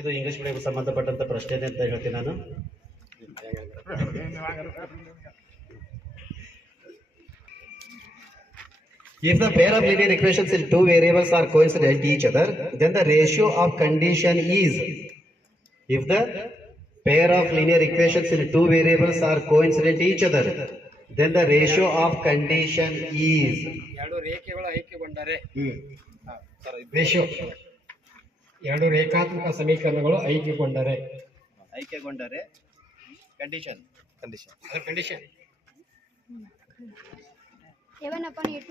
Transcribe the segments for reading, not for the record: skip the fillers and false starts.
ಇದು English medium ಸಂಬಂಧಪಟ್ಟಂತ ಪ್ರಶ್ನೆ ಇದೆ ಅಂತ ಹೇಳ್ತೀನಿ ನಾನು. If the pair of linear equations in two variables are coincident each other, then the ratio of condition is. If the pair of linear equations in two variables are coincident each other, then the ratio of condition is. ಎರಡು ರೇಖೆಗಳು ಐಕ್ಯಗೊಂಡರೆ ratio ಎರಡು ರೇಖಾತ್ಮಕ ಸಮೀಕರಣಗಳು ಐಕ್ಯಗೊಂಡರೆ condition condition A1 upon A2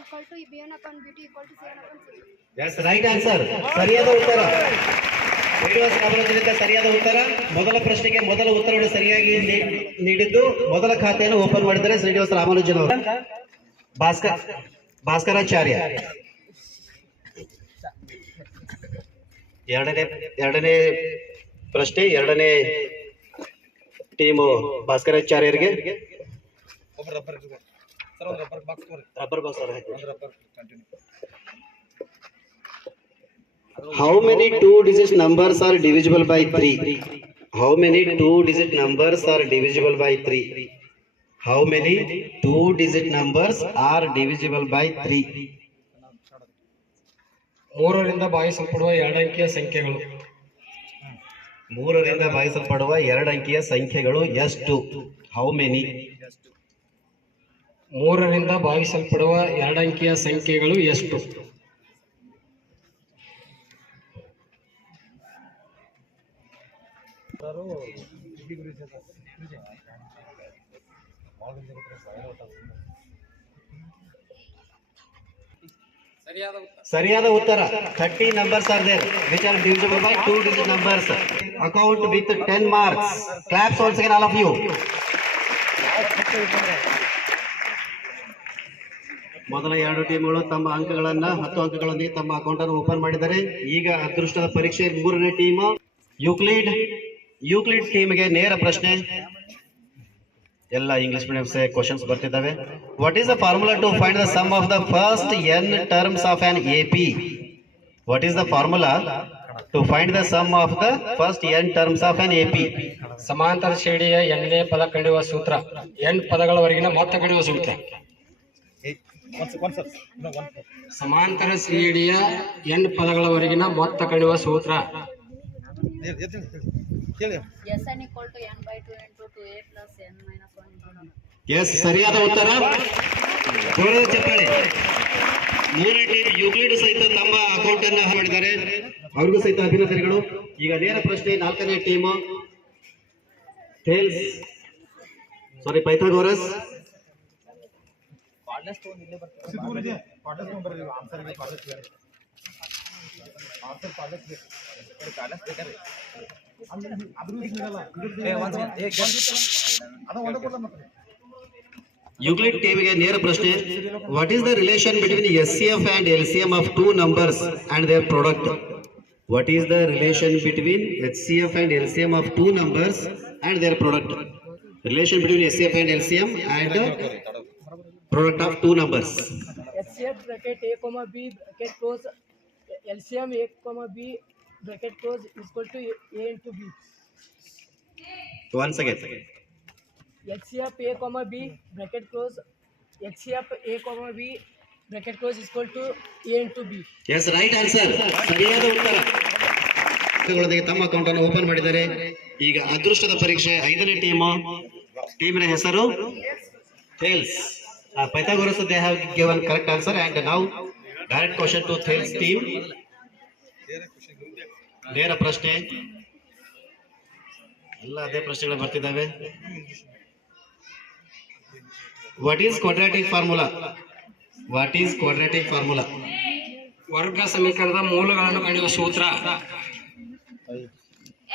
equal to B1 upon B2 equal to C1 upon C2. Yes, right answer. ಸರಿಯಾದ ಉತ್ತರ. ಶ್ರೀನಿವಾಸ ರಾಮರಾಜನಿಂದ ಸರಿಯಾದ ಉತ್ತರ. ಮೊದಲ ಪ್ರಶ್ನೆಗೆ ಮೊದಲ ಉತ್ತರವನ್ನು ಸರಿಯಾಗಿ ನೀಡಿದ್ದು ಮೊದಲ ಖಾತೆಯನ್ನು ಓಪನ್ ಮಾಡಿದರೆ ಶ್ರೀನಿವಾಸ ರಾಮಾನುಜನ್ ಅವರು. ಭಾಸ್ಕರಾಚಾರ್ಯ ಎರಡನೇ ಪ್ರಶ್ನೆ ಎರಡನೇ ಟೀಮು ಭಾಸ್ಕರಾಚಾರ್ಯರಿಗೆ rubber box. How many two-digit numbers are divisible by 3? How many two-digit numbers are divisible by 3? How many two-digit numbers are divisible by 3? ಮೂರರಿಂದ ಭಾಗಿಸಲ್ಪಡುವ ಎರಡು ಅಂಕಿಯ ಸಂಖ್ಯೆಗಳು. ಮೂರರಿಂದ ಭಾಗಿಸಲ್ಪಡುವ ಎರಡು ಅಂಕಿಯ ಸಂಖ್ಯೆಗಳು ಎಷ್ಟು? How many? ಮೂರರಿಂದ ಭಾಗಿಸಲ್ಪಡುವ ಎರಡು ಅಂಕಿಯ ಸಂಖ್ಯೆಗಳು ಎಷ್ಟು? ಸರಿಯಾದ ಉತ್ತರ 30 numbers are there which are divisible by two digit numbers. Account with 10 marks. Claps once again all of you. ಮೊದಲ ಎರಡು ಟೀಮ್ಗಳು ತಮ್ಮ ಅಂಕಗಳನ್ನ 10 ಅಂಕಗಳೊಂದಿಗೆ ತಮ್ಮ ಅಕೌಂಟ್ ಅನ್ನು ಓಪನ್ ಮಾಡಿದ್ದಾರೆ. ಈಗ ಅದೃಷ್ಟದ ಪರೀಕ್ಷೆ ಮೂರನೇ ಟೀಮ್ ಯೂಕ್ಲಿಡ್ ಟೀಮ್ಗೆ ನೇರ ಪ್ರಶ್ನೆ. ಎಲ್ಲ ಇಂಗ್ಲಿಷ್ ಮೀಡಿಯಂ ಕ್ವಶನ್ಸ್ ಬರ್ತಿದ್ದಾವೆ. What is the formula to find the sum of the first n terms of an AP? What is the formula to find the sum of the first n terms of an AP? ಸಮಾಂತರ ಶ್ರೇಣಿಯ n ಪದ ಕಂಡುಹಿಡಿಯುವ ಸೂತ್ರ. n ಪದಗಳವರೆಗಿನ ಮೊತ್ತ ಕಂಡುಹಿಡಿಯುವ ಸೂತ್ರ. ಸಮಾಂತರ ಶ್ರೇಣಿಯ n ಪದಗಳವರೆಗಿನ ಮೊತ್ತ ಕಂಡುಹಿಡಿಯುವ ಸೂತ್ರ. Sn equal to n by 2 into 2a plus n minus 1 into 1. S, ಸರಿಯಾದ ಉತ್ತರ. ಚಪ್ಪಾಳೆ. ಮೂರನೇ ಟೀಮ್ ಯೂಕ್ಲಿಡ್ ಸಹಿತ ತಮ್ಮ ಅಕೌಂಟ್ ಅನ್ನು ಮಾಡಿದ್ದಾರೆ, ಅವ್ರಿಗೂ ಸಹಿತ ಅಭಿನಂದನೆಗಳು. ಈಗ ನೇರ ಪ್ರಶ್ನೆ ನಾಲ್ಕನೇ ಟೀಮ್ ಪೈಥಾಗೋರಸ್. ಯೂಕ್ಲಿಡ್ ಟೀಮ್ಗೆ ನೇರ ಪ್ರಶ್ನೆ. What is the relation between SCF and LCM of two numbers and their product? What is the relation between HCF and LCM of two numbers and their product? Relation between SCF and LCM and product of two numbers. HCF bracket a comma b bracket close LCM a comma b bracket close is equal to a into b. Once again. HCF a comma b bracket close HCF a comma b bracket close is equal to a into b. Yes, right answer. ಸರಿಯಾದ ಉತ್ತರ. ತಮ್ಮ account ಅನ್ನು open ಮಾಡಿದ್ದಾರೆ. ಈಗ ಅದೃಷ್ಟದ ಪರೀಕ್ಷೆ ಐದನೇ ಟೀಮಿನ ಹೆಸರು Thales. Pythagoras, they have given correct answer, and now direct question to Thales team. ನೇರ ಪ್ರಶ್ನೆ. ಎಲ್ಲ ಅದೇ ಪ್ರಶ್ನೆಗಳು ಬರ್ತಿದ್ದಾವೆ. What is quadratic formula? What is quadratic formula? ವರ್ಗ ಸಮೀಕರಣದ ಮೂಲಗಳನ್ನು ಕಂಡುಹಿಡಿಯುವ ಸೂತ್ರ.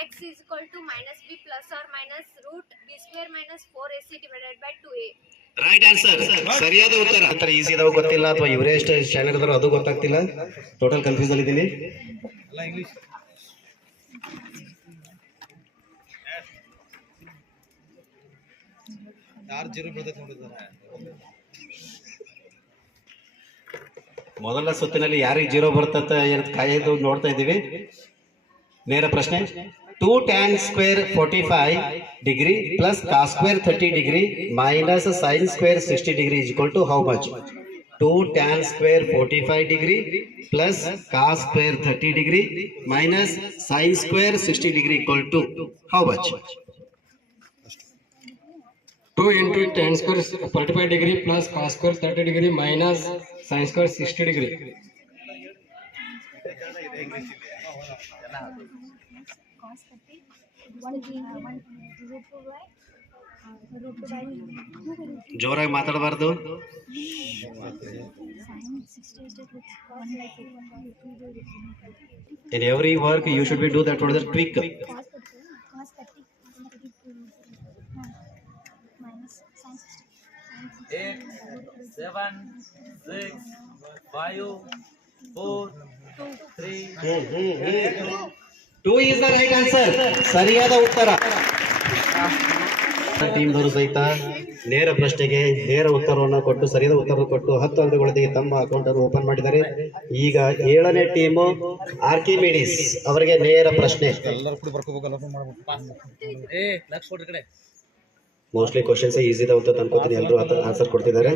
X is equal to minus b plus or minus root b square minus 4ac divided by 2a. Right answer. ಸರಿಯಾದ ಉತ್ತರ. ಈಸಿ ಇದಾವ ಗೊತ್ತಿಲ್ಲ ಅಥವಾ ಇವರೇ ಎಷ್ಟು ಸ್ಟ್ಯಾಂಡರ್ಡ್ ಇದಾರೋ ಅದು ಗೊತ್ತಾಗ್ತಿಲ್ಲ. ಟೋಟಲ್ ಕನ್ಫ್ಯೂಸ್ ಅಲ್ಲಿ ಇದ್ದೀನಿ. ಮೊದಲ ಸುತ್ತಿನಲ್ಲಿ ಯಾರಿಗೆ ಜೀರೋ ಬರ್ತಂತ ಕಾಯೋದು ನೋಡ್ತಾ ಇದ್ದೀವಿ. ನೇರ ಪ್ರಶ್ನೆ. 2 tan square 45 degree plus cos square 30 degree minus sin square 60 degree is equal to how much? 2 tan square 45 degree plus cos square 30 degree minus sin square 60 degree equal to how much? 2 into tan square 45 degree plus cos square 30 degree minus sin square 60 degree. cos 30 1 root 2 by root 2 by ಜೋರಾಗಿ ಮಾತಾಡಬಾರ್ದು. sin 60 is equal to 1 by 2. In every work you should be do that what is the quick. Cos 30 minus sin 60. 8, 7, 6, 5, 4, 3. 2 is the right answer. ಸರಿಯಾದ ಉತ್ತರ. ಟೀಮ್ದವರು ಸಹಿತ ನೇರ ಪ್ರಶ್ನೆಗೆ ನೇರ ಉತ್ತರವನ್ನು ಕೊಟ್ಟು ಸರಿಯಾದ ಉತ್ತರ ಕೊಟ್ಟು 10 ಅಂಕಗಳೊಂದಿಗೆ ತಮ್ಮ ಅಕೌಂಟ್ ಅನ್ನು ಓಪನ್ ಮಾಡಿದ್ದಾರೆ. ಈಗ 7ನೇ ಟೀಮು ಆರ್ಕಿಮಿಡೀಸ್ ಅವರಿಗೆ ನೇರ ಪ್ರಶ್ನೆ. ಮೋಸ್ಟ್ಲಿ ಕ್ವಶನ್ಸ್ ಈಸಿ ಇದಾವೆ ಅಂತ ಅನ್ಕೋತೀನಿ. ಎಲ್ಲರೂ ಆನ್ಸರ್ ಕೊಡ್ತಿದ್ದಾರೆ.